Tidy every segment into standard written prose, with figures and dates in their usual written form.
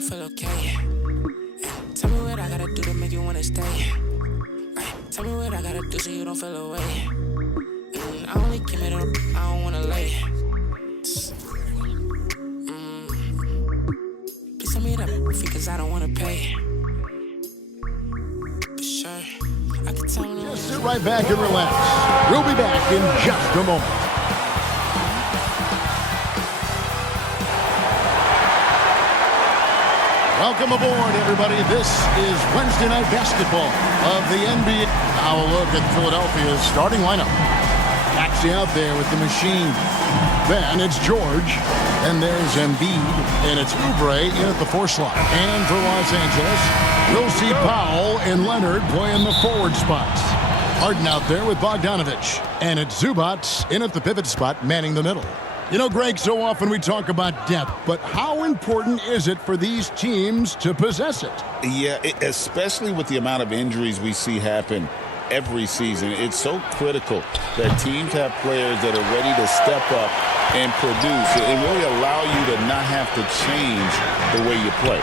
you feel okay. Tell me what I gotta do to make you wanna stay. Tell me what I gotta do so you don't feel away. I only came it up, I don't wanna lay. Please tell me that fee, cause I don't wanna pay. For sure, I can tell them. Just sit right back and relax. We'll be back in just a moment. Welcome aboard, everybody. This is Wednesday Night Basketball of the NBA. Now a look at Philadelphia's starting lineup. Maxey out there with the machine. Then it's George. And there's Embiid. And it's Oubre in at the 4 slot. And for Los Angeles, we'll see Powell and Leonard playing the forward spots. Harden out there with Bogdanovich. And it's Zubac in at the pivot spot, manning the middle. You know, Greg, so often we talk about depth, but how important is it for these teams to possess it? Yeah, especially with the amount of injuries we see happen every season. It's so critical that teams have players that are ready to step up and produce and really allow you to not have to change the way you play.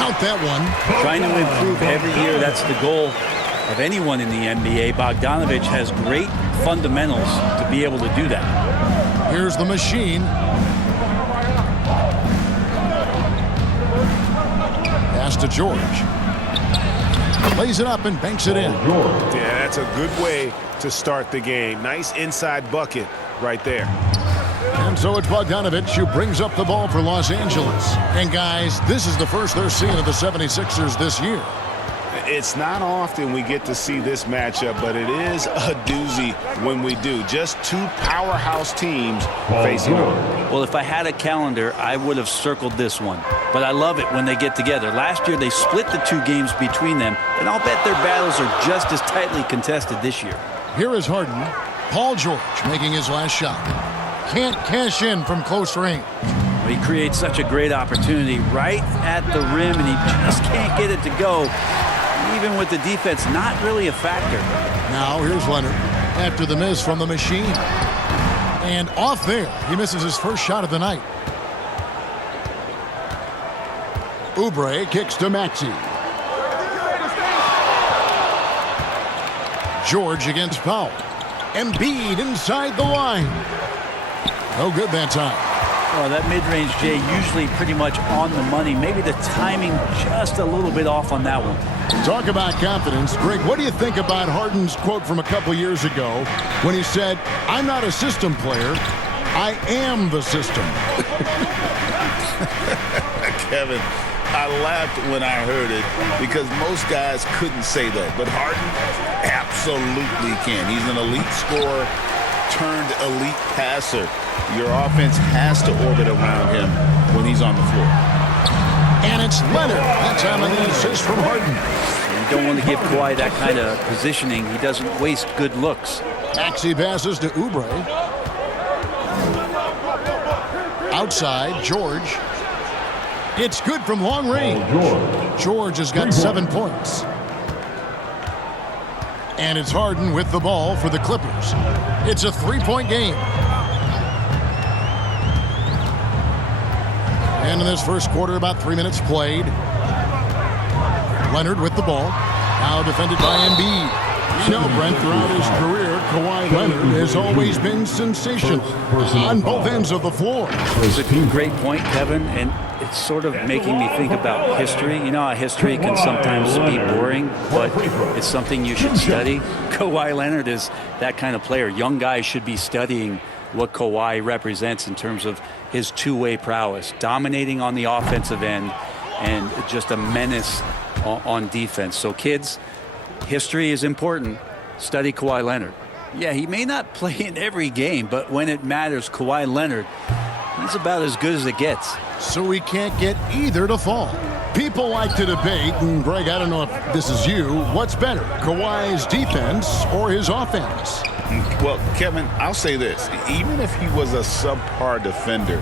Count that one. Trying to improve every year, that's the goal of anyone in the NBA. Bogdanovich has great fundamentals to be able to do that. Here's the machine. Pass to George. Lays it up and banks it in. Yeah, that's a good way to start the game. Nice inside bucket right there. And so it's Bogdanovich who brings up the ball for Los Angeles. And guys, this is the first they're seeing of the 76ers this year. It's not often we get to see this matchup, but it is a doozy when we do. Just two powerhouse teams facing off. Well, if I had a calendar, I would have circled this one. But I love it when they get together. Last year, they split the 2 games between them, and I'll bet their battles are just as tightly contested this year. Here is Harden. Paul George making his last shot. Can't cash in from close range. He creates such a great opportunity right at the rim, and he just can't get it to go. Even with the defense not really a factor. Now here's Leonard after the miss from the machine. And off there, he misses his first shot of the night. Oubre kicks to Maxey. George against Powell. Embiid inside the line. No good that time. Oh, that mid-range, Jay, usually pretty much on the money. Maybe the timing just a little bit off on that one. Talk about confidence. Greg, what do you think about Harden's quote from a couple years ago when he said, "I'm not a system player, I am the system"? Kevin, I laughed when I heard it because most guys couldn't say that. But Harden absolutely can. He's an elite scorer turned elite passer. Your offense has to orbit around him when he's on the floor. And it's Leonard. That's how many assists from Harden. You don't want to give Kawhi that kind of positioning. He doesn't waste good looks. Maxey passes to Oubre. Outside, George. It's good from long range. George has got 7 points. And it's Harden with the ball for the Clippers. It's a 3-point game. And in this first quarter, about 3 minutes played. Leonard with the ball. Now defended by Embiid. You know, Brent, throughout his career, Kawhi Leonard has always been sensational on both ends of the floor. It's a great point, Kevin, and it's sort of making me think about history. You know how history can sometimes be boring, but it's something you should study. Kawhi Leonard is that kind of player. Young guys should be studying what Kawhi represents in terms of his two-way prowess, dominating on the offensive end and just a menace on defense. So kids, history is important. Study Kawhi Leonard. Yeah, he may not play in every game, but when it matters, Kawhi Leonard, he's about as good as it gets. So we can't get either to fall. People like to debate, and Greg, I don't know if this is you, what's better, Kawhi's defense or his offense? Well, Kevin, I'll say this. Even if he was a subpar defender,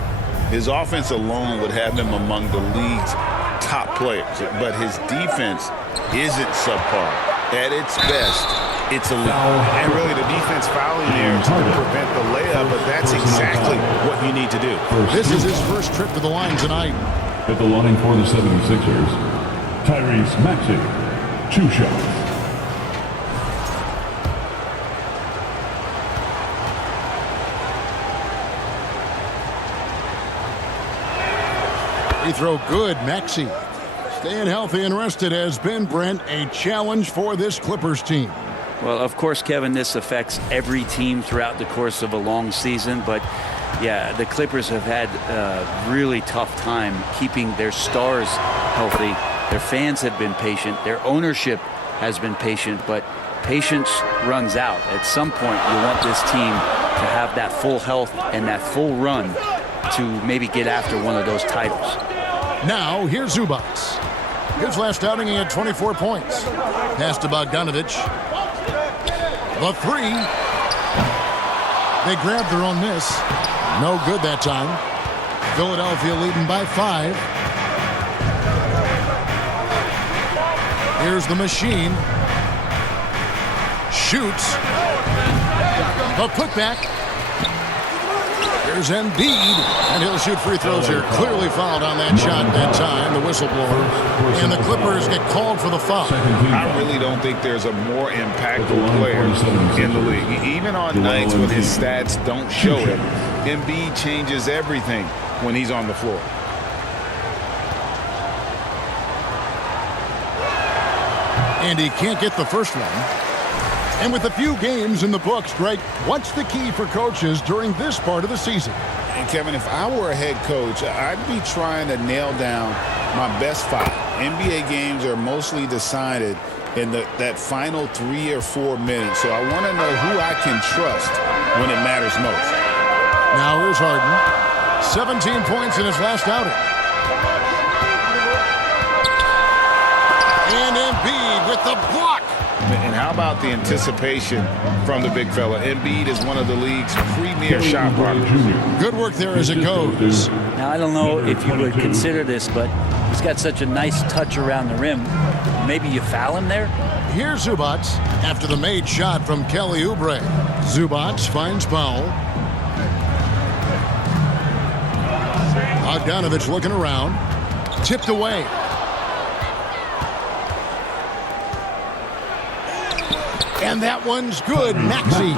his offense alone would have him among the league's top players. But his defense isn't subpar. At its best, it's elite. And really, the defense fouling there to prevent the layup, but that's exactly what you need to do. This is his first trip to the line tonight. At the line for the 76ers, Tyrese Maxey, 2 shots. Free throw good, Maxey. Staying healthy and rested has been, Brent, a challenge for this Clippers team. Well, of course, Kevin, this affects every team throughout the course of a long season. But, yeah, the Clippers have had a really tough time keeping their stars healthy. Their fans have been patient. Their ownership has been patient. But patience runs out. At some point, you want this team to have that full health and that full run to maybe get after one of those titles. Now, here's Zubac. His last outing, he had 24 points. Pass to Bogdanovic. The three. They grabbed their own miss. No good that time. Philadelphia leading by 5. Here's the machine. Shoots. The putback. Here's Embiid, and he'll shoot free throws here. Clearly fouled on that shot that time, the whistleblower. And the Clippers get called for the foul. I really don't think there's a more impactful player in the league. Even on nights when his stats don't show it, Embiid changes everything when he's on the floor. And he can't get the first one. And with a few games in the books, Greg, what's the key for coaches during this part of the season? And Kevin, if I were a head coach, I'd be trying to nail down my best 5. NBA games are mostly decided in that final 3 or 4 minutes. So I want to know who I can trust when it matters most. Now here's Harden. 17 points in his last outing. And Embiid with the block. And how about the anticipation from the big fella? Embiid is one of the league's premier shot blockers. Good work there as it goes. Now, I don't know if you would consider this, but he's got such a nice touch around the rim. Maybe you foul him there? Here's Zubac after the made shot from Kelly Oubre. Zubac finds Powell. Bogdanovic looking around. Tipped away. And that one's good. Maxey.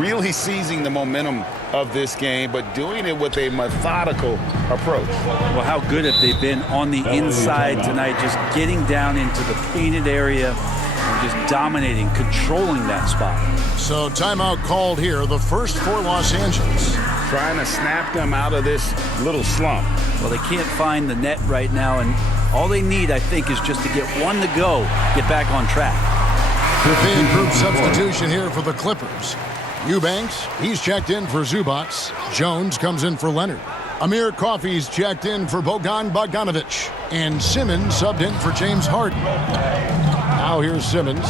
Really seizing the momentum of this game, but doing it with a methodical approach. Well, how good have they been on the inside tonight, just getting down into the painted area and just dominating, controlling that spot. So timeout called here, the first for Los Angeles. Trying to snap them out of this little slump. Well, they can't find the net right now, and all they need, I think, is just to get one to go, get back on track. The improved substitution here for the Clippers. Eubanks, he's checked in for Zubac. Jones comes in for Leonard. Amir Coffey's checked in for Bojan Bogdanovic. And Simmons subbed in for James Harden. Now here's Simmons.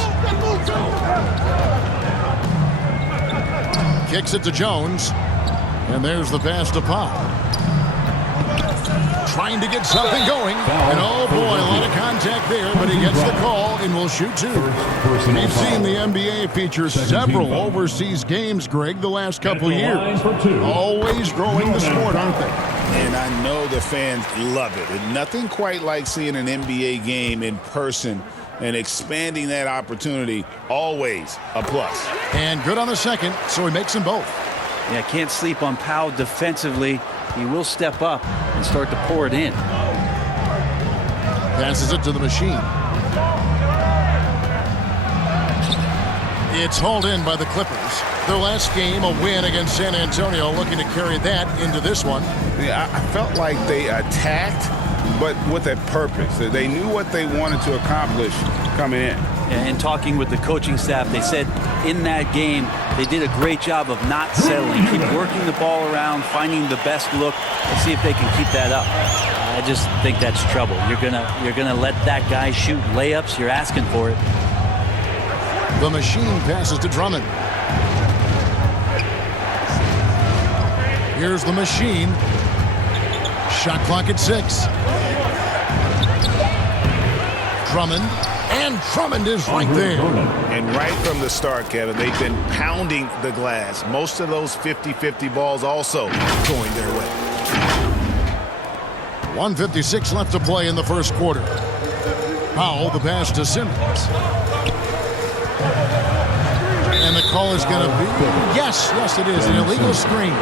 Kicks it to Jones. And there's the pass to Pop. Trying to get something going. And oh boy, a lot of contact there, but he gets the call and will shoot 2. We've seen the NBA feature several overseas games, Greg, the last couple of years. Always growing the sport, aren't they? And I know the fans love it. And nothing quite like seeing an NBA game in person and expanding that opportunity, always a plus. And good on the second, so he makes them both. Yeah, can't sleep on Powell defensively. He will step up and start to pour it in. Passes it to the machine. It's hauled in by the Clippers. Their last game, a win against San Antonio, looking to carry that into this one. Yeah, I felt like they attacked, but with a purpose. They knew what they wanted to accomplish coming in. And talking with the coaching staff, they said in that game they did a great job of not settling, keep working the ball around, finding the best look, and see if they can keep that up. I just think that's trouble. You're gonna let that guy shoot layups. You're asking for it. The machine passes to Drummond. Here's the machine. Shot clock at 6. Drummond. And Drummond is right there. And right from the start, Kevin, they've been pounding the glass. Most of those 50-50 balls also going their way. 1:56 left to play in the first quarter. Powell, the pass to Simmons. And the call is going to be, yes, it is, an illegal screen.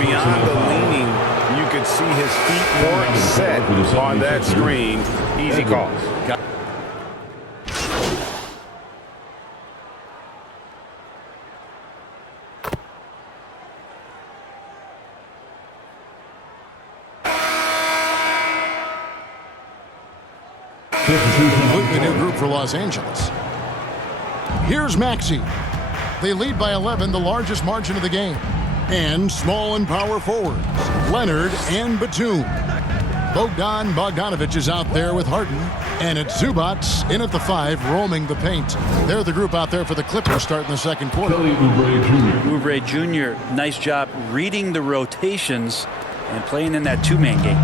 Beyond the leaning, you could see his feet weren't set on that screen. Easy call. Completely new group for Los Angeles. Here's Maxey. They lead by 11, the largest margin of the game. And small and power forwards, Leonard and Batum. Bogdan Bogdanovic is out there with Harden. And it's Zubac in at the 5, roaming the paint. They're the group out there for the Clippers starting the second quarter. Kelly Oubre Oubre Jr., nice job reading the rotations and playing in that two-man game.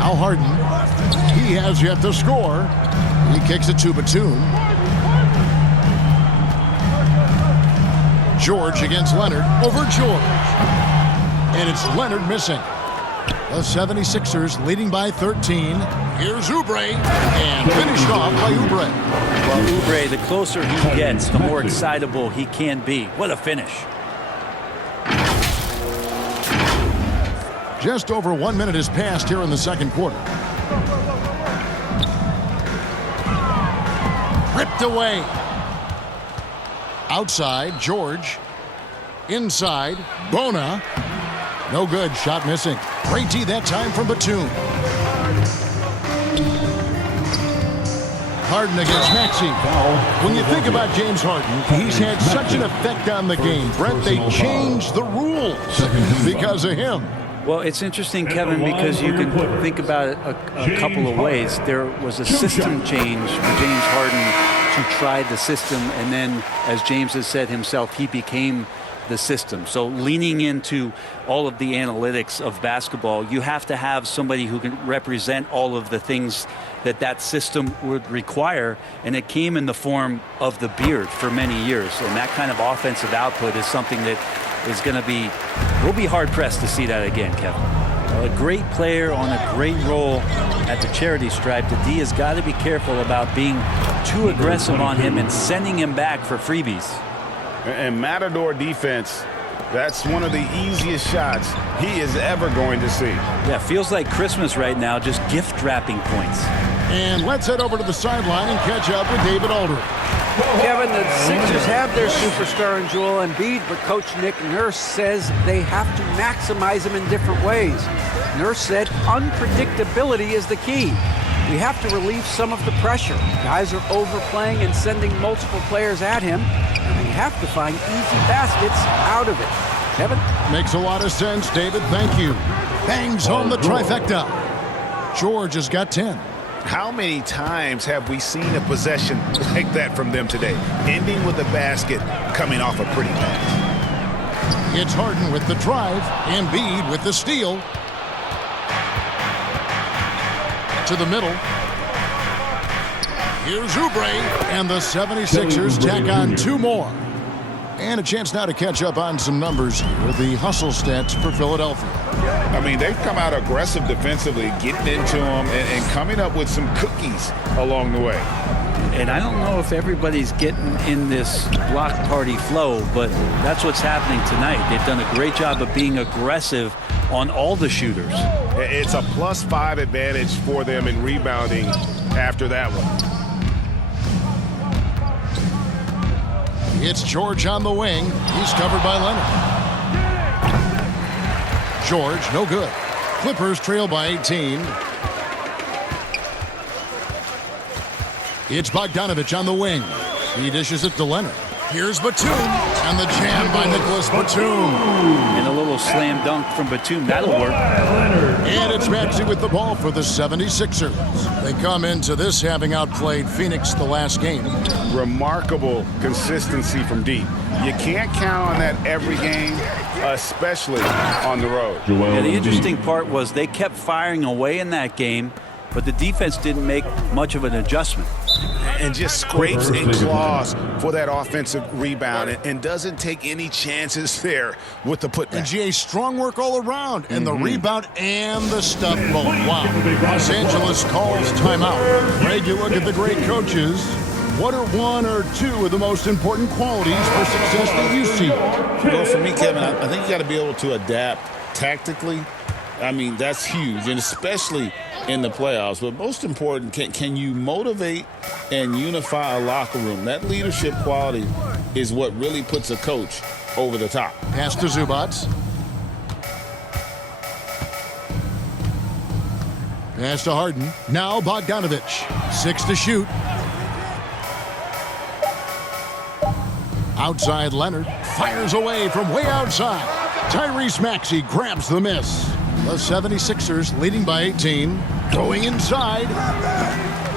Al Harden, he has yet to score. He kicks it to Batum. George against Leonard, over George. And it's Leonard missing. The 76ers leading by 13. Here's Oubre, and finished off by Oubre. Well, Oubre, the closer he gets, the more excitable he can be. What a finish. Just over 1 minute has passed here in the second quarter. Ripped away. Outside, George. Inside, Bona. No good, shot missing. Great D that time from Batum. Harden against Maxey. When you think about James Harden, he's had such an effect on the game. Brent, they changed the rules because of him. Well, it's interesting, Kevin, because you can think about it a couple of ways. There was a system change for James Harden to try the system, and then, as James has said himself, he became the system. So leaning into all of the analytics of basketball, you have to have somebody who can represent all of the things that system would require, and it came in the form of the beard for many years. And that kind of offensive output is something that is going to be, we'll be hard-pressed to see that again, Kevin. A great player on a great role at the charity stripe. The D has got to be careful about being too aggressive on him and sending him back for freebies. And Matador defense, that's one of the easiest shots he is ever going to see. Yeah, feels like Christmas right now, just gift wrapping points. And let's head over to the sideline and catch up with David Aldridge. Kevin, the Sixers have their superstar in Joel Embiid, but Coach Nick Nurse says they have to maximize him in different ways. Nurse said unpredictability is the key. We have to relieve some of the pressure. Guys are overplaying and sending multiple players at him, and we have to find easy baskets out of it. Kevin? Makes a lot of sense, David. Thank you. Bangs home the trifecta. George has got 10. How many times have we seen a possession like that from them today, ending with a basket coming off a pretty pass? It's Harden with the drive, Embiid with the steal. To the middle. Here's Oubre, and the 76ers tack on 2 more. And a chance now to catch up on some numbers with the hustle stats for Philadelphia. I mean, they've come out aggressive defensively, getting into them and coming up with some cookies along the way. And I don't know if everybody's getting in this block party flow, but that's what's happening tonight. They've done a great job of being aggressive on all the shooters. It's a +5 advantage for them in rebounding after that one. It's George on the wing. He's covered by Leonard. George, no good. Clippers trail by 18. It's Bogdanovic on the wing. He dishes it to Leonard. Here's Batum, and the jam by Nicholas Batum. And a little slam dunk from Batum. That'll work. And it's Maxey with the ball for the 76ers. They come into this having outplayed Phoenix the last game. Remarkable consistency from deep. You can't count on that every game, especially on the road. Yeah, the interesting part was they kept firing away in that game, but the defense didn't make much of an adjustment. and just scrapes and claws for that offensive rebound and doesn't take any chances there with the putback. And GA, strong work all around, and the rebound and the stuff both. Wow. Los Angeles calls timeout. Greg, you look at the great coaches. What are one or two of the most important qualities for success that you see? Well, for me, Kevin, I think you got to be able to adapt tactically. I mean, that's huge, and especially in the playoffs. But most important, can you motivate and unify a locker room? That leadership quality is what really puts a coach over the top. Pass to Zubac. Pass to Harden. Now Bogdanovich. 6 to shoot. Outside Leonard. Fires away from way outside. Tyrese Maxey grabs the miss. The 76ers leading by 18. Going inside.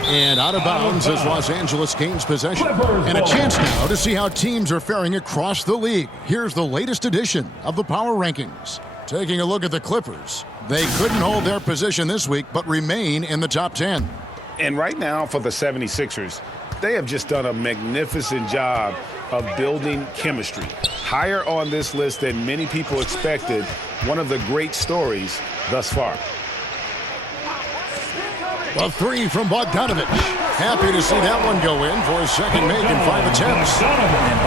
And out of bounds as Los Angeles gains possession. And a chance now to see how teams are faring across the league. Here's the latest edition of the Power Rankings. Taking a look at the Clippers. They couldn't hold their position this week, but remain in the top 10. And right now for the 76ers, they have just done a magnificent job of building chemistry. Higher on this list than many people expected. One of the great stories thus far. A three from Bogdanovich. Happy to see that one go in for his second make in 5 attempts. And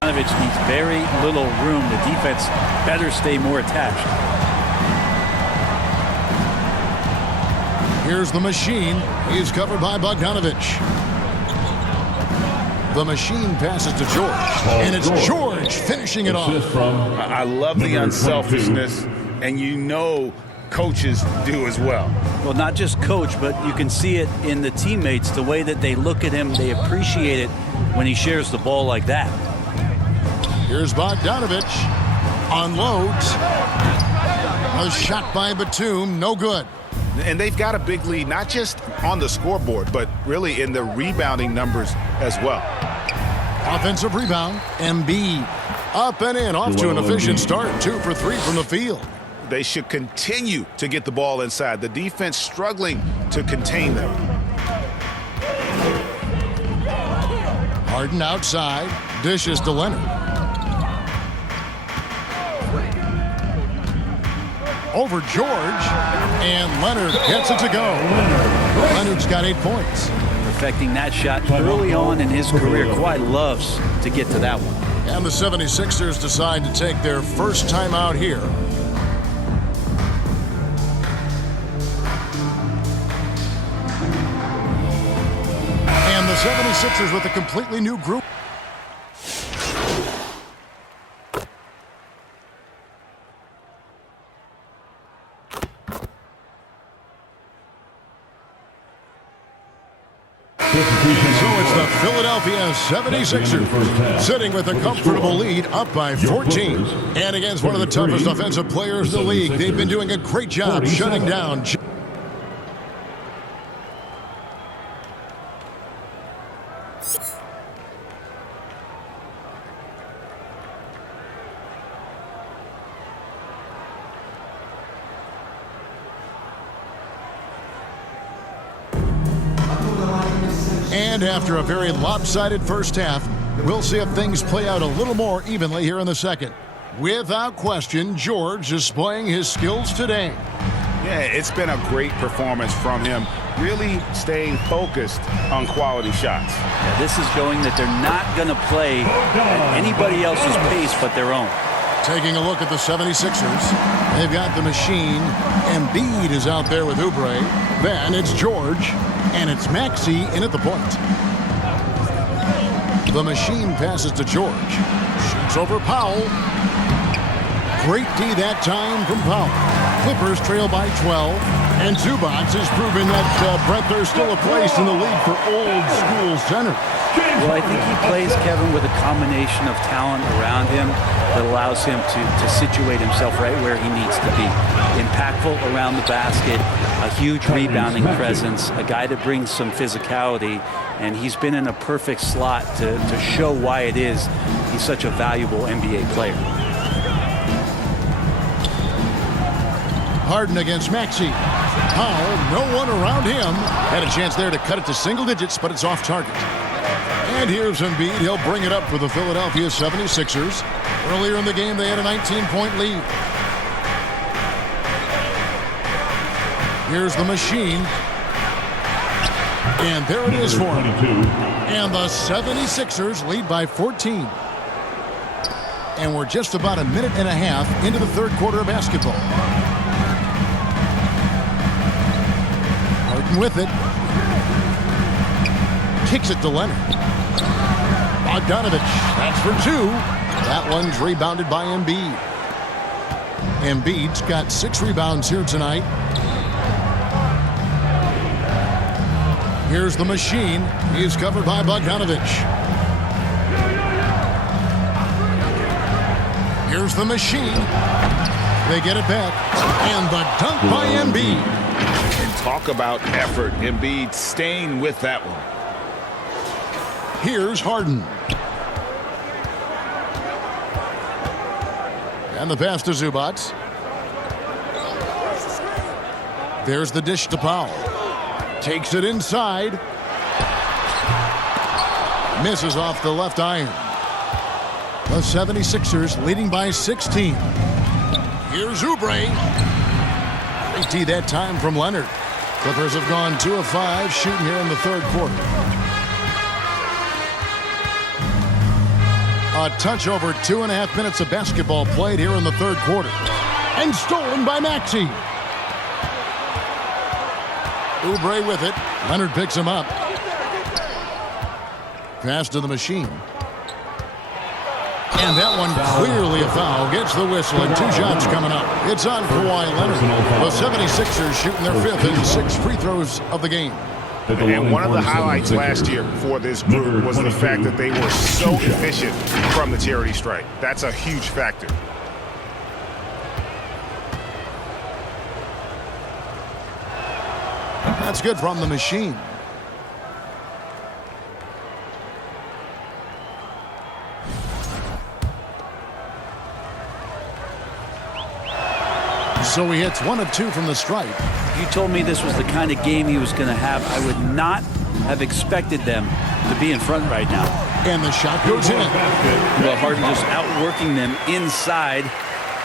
Bogdanovich needs very little room. The defense better stay more attached. Here's the machine. He's covered by Bogdanovich. The machine passes to George. And it's George finishing it off. I love the unselfishness, and you know coaches do as well. Well, not just coach, but you can see it in the teammates, the way that they look at him. They appreciate it when he shares the ball like that. Here's Bogdanovich. Unloads. A shot by Batum. No good. And they've got a big lead, not just on the scoreboard, but really in the rebounding numbers as well. Offensive rebound. Embiid. Up and in. Off to an efficient start. 2 for 3 from the field. They should continue to get the ball inside. The defense struggling to contain them. Harden outside. Dishes to Leonard. Over George. And Leonard gets it to go. Leonard's got 8 points. Perfecting that shot early on in his career. Kawhi loves to get to that one. And the 76ers decide to take their first time out here. And the 76ers with a completely new group. So it's the Philadelphia 76ers sitting with a comfortable lead up by 14. And against one of the toughest offensive players in the league, they've been doing a great job shutting down. And after a very lopsided first half, we'll see if things play out a little more evenly here in the second. Without question, George displaying his skills today. Yeah, it's been a great performance from him. Really staying focused on quality shots. Yeah, this is showing that they're not going to play at anybody else's pace but their own. Taking a look at the 76ers, they've got the machine. Embiid is out there with Oubre. Then it's George, and it's Maxey in at the point. The machine passes to George. Shoots over Powell. Great D that time from Powell. Clippers trail by 12. And Zubac has proven that, Brett, there's still a place in the league for old school center. Well, I think he plays, Kevin, with a combination of talent around him that allows him to situate himself right where he needs to be. Impactful around the basket, a huge rebounding presence, a guy that brings some physicality, and he's been in a perfect slot to show why it is he's such a valuable NBA player. Harden against Maxey. Powell, no one around him. Had a chance there to cut it to single digits, but it's off target. And here's Embiid. He'll bring it up for the Philadelphia 76ers. Earlier in the game, they had a 19-point lead. Here's the machine. And there it is for him. And the 76ers lead by 14. And we're just about a minute and a half into the third quarter of basketball. Harden with it. Kicks it to Leonard. Bogdanovich, that's for two. That one's rebounded by Embiid. Embiid's got 6 rebounds here tonight. Here's the machine. He's covered by Bogdanovich. Here's the machine. They get it back. And the dunk by Embiid. And talk about effort. Embiid staying with that one. Here's Harden. And the pass to Zubac. There's the dish to Powell. Takes it inside. Misses off the left iron. The 76ers leading by 16. Here's Oubre. Great tee that time from Leonard. Clippers have gone 2 of 5 shooting here in the third quarter. A touch over 2.5 minutes of basketball played here in the third quarter. And stolen by Maxey. Oubre with it. Leonard picks him up. Pass to the machine. And that one clearly a foul. Gets the whistle and 2 shots coming up. It's on Kawhi Leonard. The 76ers shooting their 5th and 6 free throws of the game. And one of the highlights last year for this group was the fact that they were so efficient from the charity stripe. That's a huge factor. That's good from the machine. So he hits 1 of 2 from the stripe. You told me this was the kind of game he was going to have. I would not have expected them to be in front right now. And the shot goes in. Well, Harden just outworking them inside.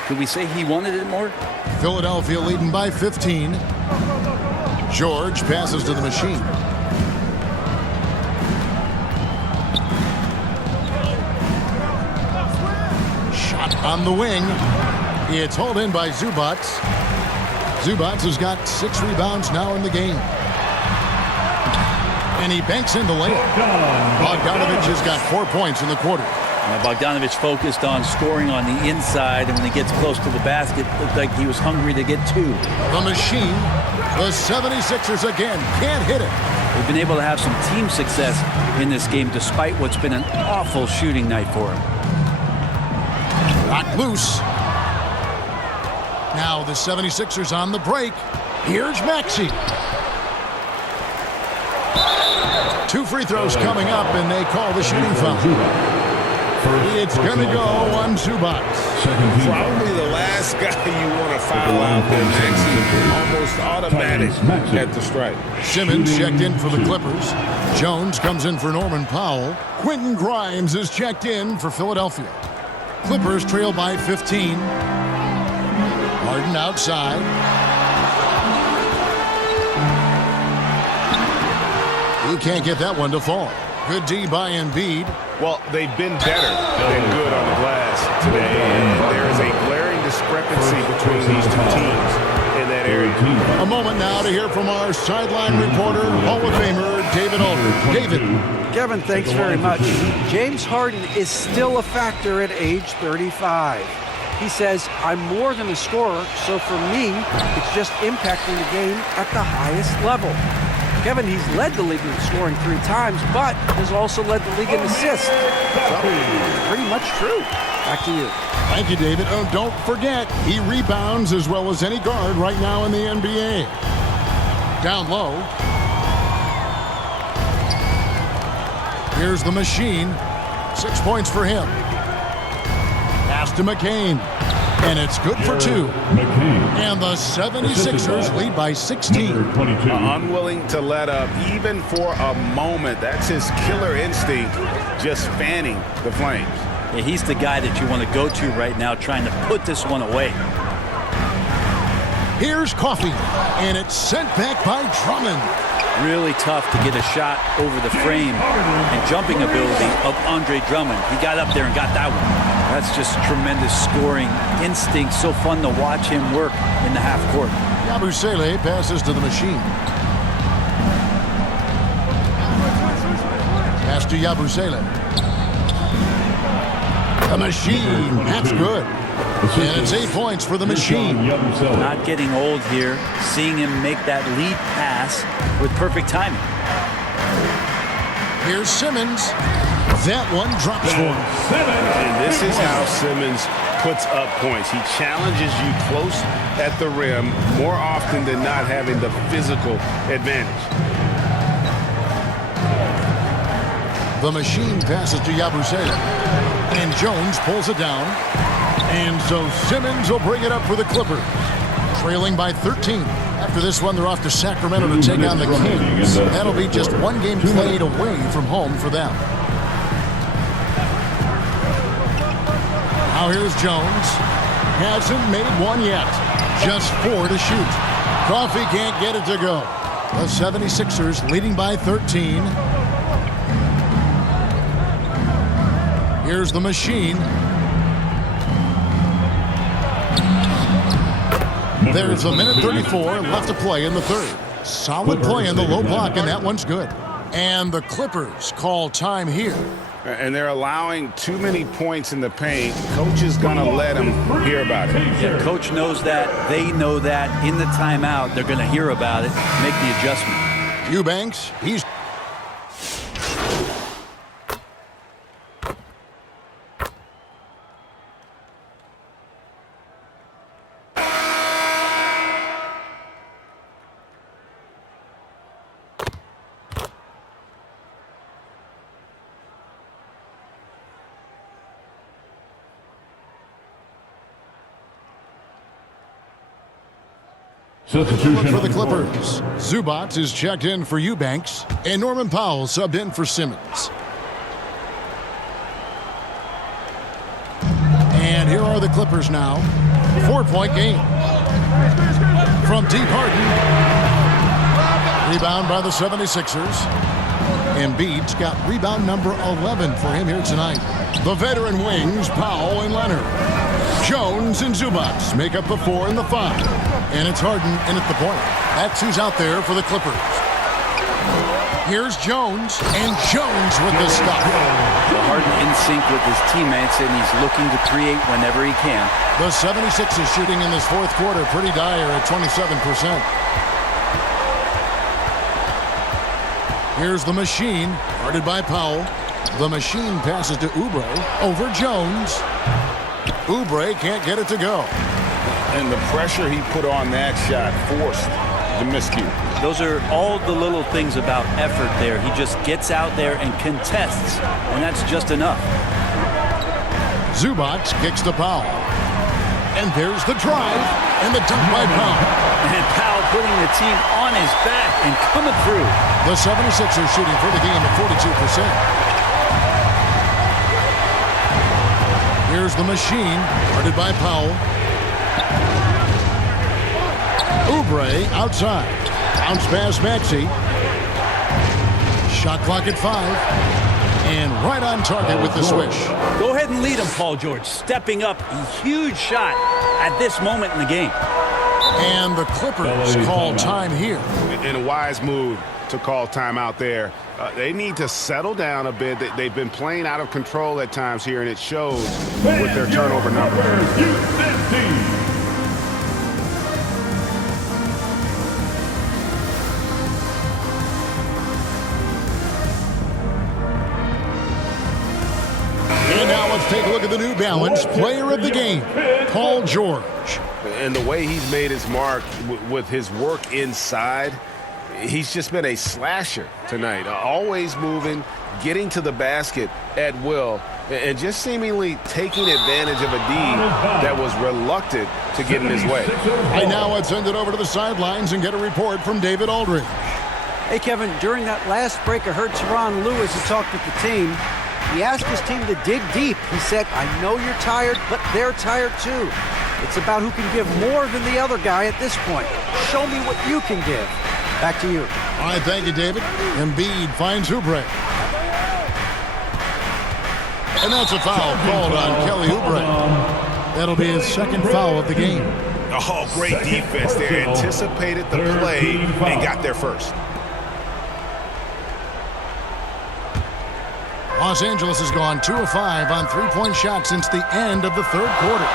Could we say he wanted it more? Philadelphia leading by 15. George passes to the machine. Shot on the wing. It's hauled in by Zubac. Zubac has got 6 rebounds now in the game. And he banks in the layup. Bogdanovich has got 4 points in the quarter. Bogdanovich focused on scoring on the inside, and when he gets close to the basket, it looked like he was hungry to get 2. The machine, the 76ers again, can't hit it. They've been able to have some team success in this game despite what's been an awful shooting night for him. Knocked loose. Now the 76ers on the break. Here's Maxey. 2 free throws coming up, and they call the shooting foul. It's going to go on Zubac. Probably the last guy you want to foul out there, Maxey. Almost automatic at the stripe. Simmons checked in for the Clippers. Jones comes in for Norman Powell. Quentin Grimes is checked in for Philadelphia. Clippers trail by 15. Harden outside. He can't get that one to fall. Good D by Embiid. Well, they've been better than good on the glass today, and there is a glaring discrepancy between these 2 teams in that area. A moment now to hear from our sideline reporter, Hall of Famer David Aldridge. David. Kevin, thanks very much. James Harden is still a factor at age 35. He says, I'm more than a scorer, so for me, it's just impacting the game at the highest level. Kevin, he's led the league in scoring 3 times, but has also led the league in assists. So, pretty much true. Back to you. Thank you, David. Oh, don't forget, he rebounds as well as any guard right now in the NBA. Down low. Here's the machine. 6 points for him. Pass to McCain. And it's good for 2. And the 76ers lead by 16. Unwilling to let up even for a moment. That's his killer instinct, just fanning the Flames. Yeah, he's the guy that you want to go to right now, trying to put this one away. Here's Coffey, and it's sent back by Drummond. Really tough to get a shot over the frame and jumping ability of Andre Drummond. He got up there and got that one. That's just tremendous scoring instinct. So fun to watch him work in the half court. Yabusele passes to the Machine. Pass to Yabusele. The Machine, that's good. And it's 8 points for the Machine. Not getting old here. Seeing him make that lead pass with perfect timing. Here's Simmons. That one drops for him. And this is how Simmons puts up points. He challenges you close at the rim more often than not, having the physical advantage. The Machine passes to Yabusele. And Jones pulls it down. And so Simmons will bring it up for the Clippers, trailing by 13. After this one, they're off to Sacramento to take on the Kings. That'll be just one game played away from home for them. Now here's Jones. Hasn't made one yet. Just 4 to shoot. Coffey can't get it to go. The 76ers leading by 13. Here's the Machine. There's a minute 34 left to play in the third. Solid play in the low block, and that one's good. And the Clippers call time here. And they're allowing too many points in the paint. Coach is going to let them hear about it. Yeah, coach knows that. They know that. In the timeout, they're going to hear about it, make the adjustment. Eubanks, he's... Substitution for the Clippers. Zubac is checked in for Eubanks, and Norman Powell subbed in for Simmons. And here are the Clippers now. 4-point game. From deep, Harden. Rebound by the 76ers. Embiid's got rebound number 11 for him here tonight. The veteran wings, Powell and Leonard. Jones and Zubac make up the 4 and the 5. And it's Harden in at the point. That's who's out there for the Clippers. Here's Jones, and Jones with the stop. Harden in sync with his teammates, and he's looking to create whenever he can. The 76ers shooting in this fourth quarter pretty dire at 27%. Here's the Machine, guarded by Powell. The Machine passes to Oubre over Jones. Oubre can't get it to go. And the pressure he put on that shot forced the miscue. Those are all the little things about effort there. He just gets out there and contests, and that's just enough. Zubac kicks to Powell. And there's the drive and the dunk by Powell. And Powell putting the team on his back and coming through. The 76ers shooting for the game at 42%. Here's the Machine, guarded by Powell. Oubre outside. Bounce pass Maxey. Shot clock at 5. And right on target with the swish. Go ahead and lead him, Paul George. Stepping up, a huge shot at this moment in the game. And the Clippers call time here. In a wise move to call time out there. They need to settle down a bit. They've been playing out of control at times here, and it shows with their turnover number. And now let's take a look at the New Balance player of the game, Paul George. And the way he's made his mark with his work inside, he's just been a slasher tonight. Always moving, getting to the basket at will. And just seemingly taking advantage of a D that was reluctant to get in his way. And now let's send it over to the sidelines and get a report from David Aldridge. Hey, Kevin, during that last break, I heard Tyronn Lue who talked with the team. He asked his team to dig deep. He said, I know you're tired, but they're tired too. It's about who can give more than the other guy at this point. Show me what you can give. Back to you. All right, thank you, David. Embiid finds Oubre. And that's a foul called on Kelly Oubre. That'll be his second foul of the game. Oh, great defense there. Anticipated the play and got there first. Los Angeles has gone 2 of 5 on three-point shots since the end of the third quarter.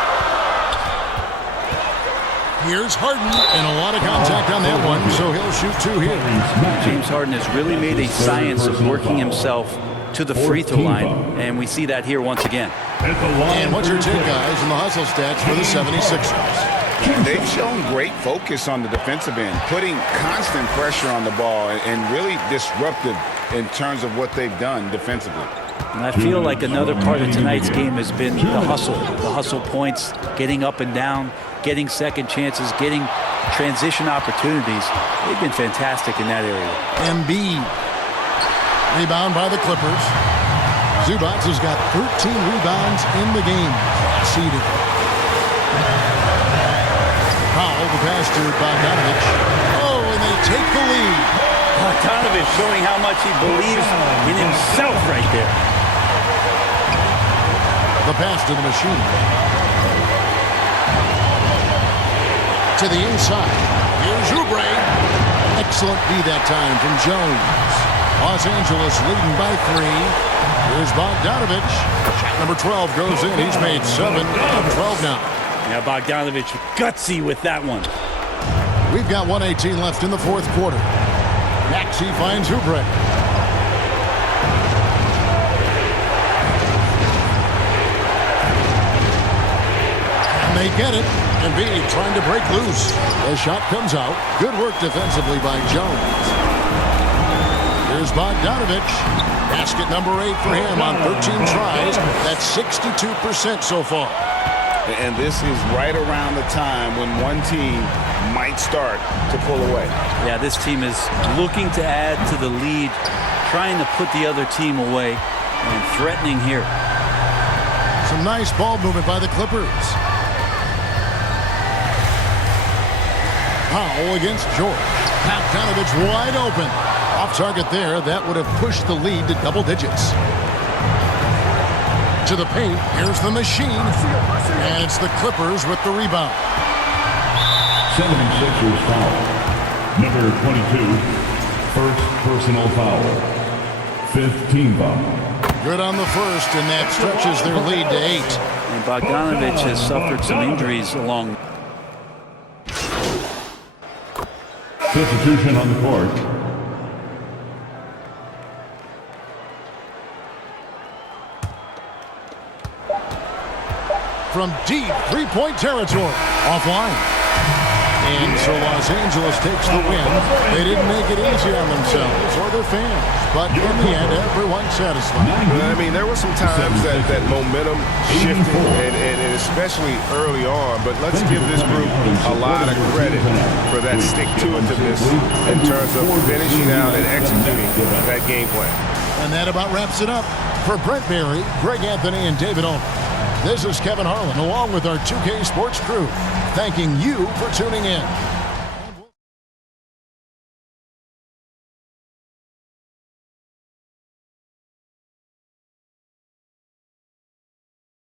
Here's Harden, and a lot of contact on that one, so he'll shoot 2 here. James Harden has really made a science of working himself to the free throw line, and we see that here once again. And what's your take, guys, in the hustle stats for the 76ers? They've shown great focus on the defensive end, putting constant pressure on the ball and really disruptive in terms of what they've done defensively. And I feel like another part of tonight's game has been the hustle points, getting up and down, getting second chances, getting transition opportunities. They've been fantastic in that area. Embiid. Rebound by the Clippers. Zubac has got 13 rebounds in the game. Seeded. Powell, the pass to Bogdanovich. Oh, and they take the lead. Bogdanovich showing how much he believes in himself right there. The pass to the machine. To the inside. Here's Oubre. Excellent D that time from Jones. Los Angeles leading by 3. Here's Bogdanovich. Shot number 12 goes in. He's made 7 of 12 now. Yeah, Bogdanovich gutsy with that one. We've got 1:18 left in the fourth quarter. Maxey finds Oubre. And they get it. Embiid trying to break loose. The shot comes out. Good work defensively by Jones. Here's Bogdanovich. Basket number 8 for him on 13 tries. That's 62% so far. And this is right around the time when one team might start to pull away. Yeah, this team is looking to add to the lead, trying to put the other team away, and threatening here. Some nice ball movement by the Clippers. Powell against George. Bogdanovich wide open. Off target there. That would have pushed the lead to double digits. To the paint. Here's the machine. And it's the Clippers with the rebound. 76ers foul. Number 22, first personal foul. 5th team foul. Good on the first, and that stretches their lead to 8. And Bogdanovich has suffered some injuries along. Substitution on the court. From deep three-point territory. Offline. And so Los Angeles takes the win. They didn't make it easy on themselves or their fans. But in the end, everyone's satisfied. I mean, there were some times that momentum shifted, and especially early on. But let's give this group a lot of credit for that stick-to-itiveness in terms of finishing out and executing that game plan. And that about wraps it up. For Brent Barry, Greg Anthony, and David Aldridge, this is Kevin Harlan along with our 2K Sports crew, thanking you for tuning in.